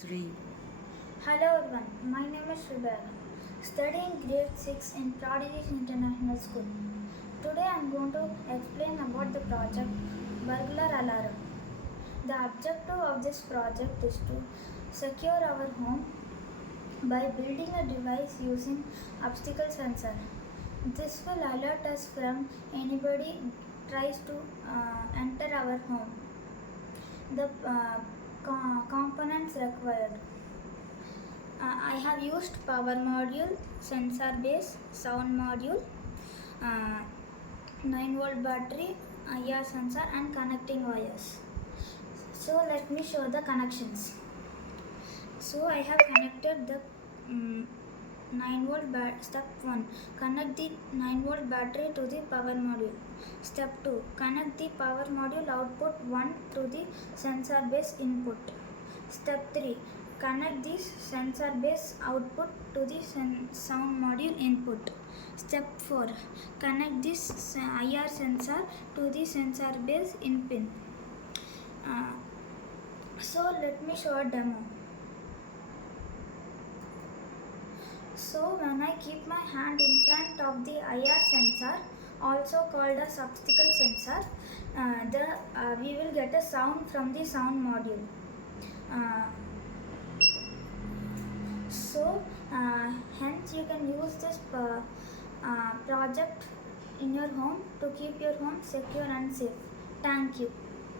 3. Hello everyone, my name is SubhaYogan, studying grade 6 in Prodigies International School. Today I am going to explain about the project Burglar Alarm. The objective of this project is to secure our home by building a device using obstacle sensor. This will alert us from anybody tries to enter our home. The components required. I have used power module, sensor base, sound module, 9-volt battery, IR sensor and connecting wires. So let me show the connections. So I have connected the 9-volt step 1. Connect the 9-volt battery to the power module. Step 2. Connect the power module output 1 to the sensor base input. Step 3. Connect the sensor base output to the sound module input. Step 4. Connect this IR sensor to the sensor base in pin. So let me show a demo. So when I keep my hand in front of the IR sensor, also called as obstacle sensor, we will get a sound from the sound module. Hence you can use this project in your home to keep your home secure and safe. Thank you.